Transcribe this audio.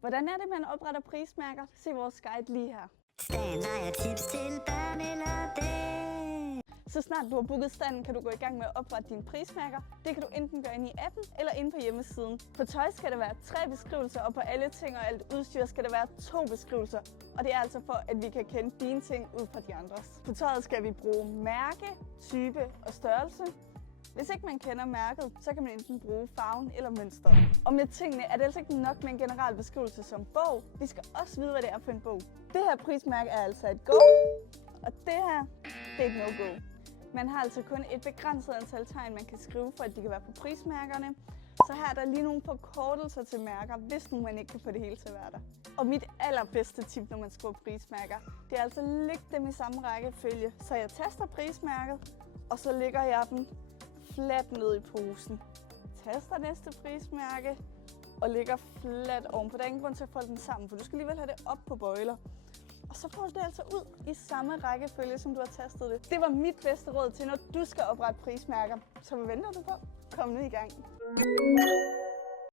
Hvordan er det, man opretter prismærker? Se vores guide lige her. Stand har jeg tips til børn eller dag. Så snart du har booket standen, kan du gå i gang med at oprette dine prismærker. Det kan du enten gøre inde i appen eller inde på hjemmesiden. På tøj skal der være 3 beskrivelser, og på alle ting og alt udstyr skal der være 2 beskrivelser. Og det er altså for, at vi kan kende dine ting ud fra de andres. På tøjet skal vi bruge mærke, type og størrelse. Hvis ikke man kender mærket, så kan man enten bruge farven eller mønstret. Og med tingene er det altså ikke nok med en generel beskrivelse som bog. Vi skal også vide, hvad det er for en bog. Det her prismærke er altså et go, og det her, det er et no-go. Man har altså kun et begrænset antal tegn, man kan skrive, for at de kan være på prismærkerne. Så her er der lige nogle forkortelser til mærker, hvis nu man ikke kan få det hele til at være der. Og mit allerbedste tip, når man skriver prismærker, det er altså at lægge dem i samme rækkefølge. Så jeg taster prismærket, og så lægger jeg dem fladt ned i posen. Taster næste prismærke og lægger fladt ovenpå. Der er ingen grund til at folde den sammen, for du skal alligevel have det op på bøjler. Og så får du det altså ud i samme rækkefølge, som du har tastet det. Det var mit bedste råd til, når du skal oprette prismærker. Så hvad venter du på? Kom nu i gang.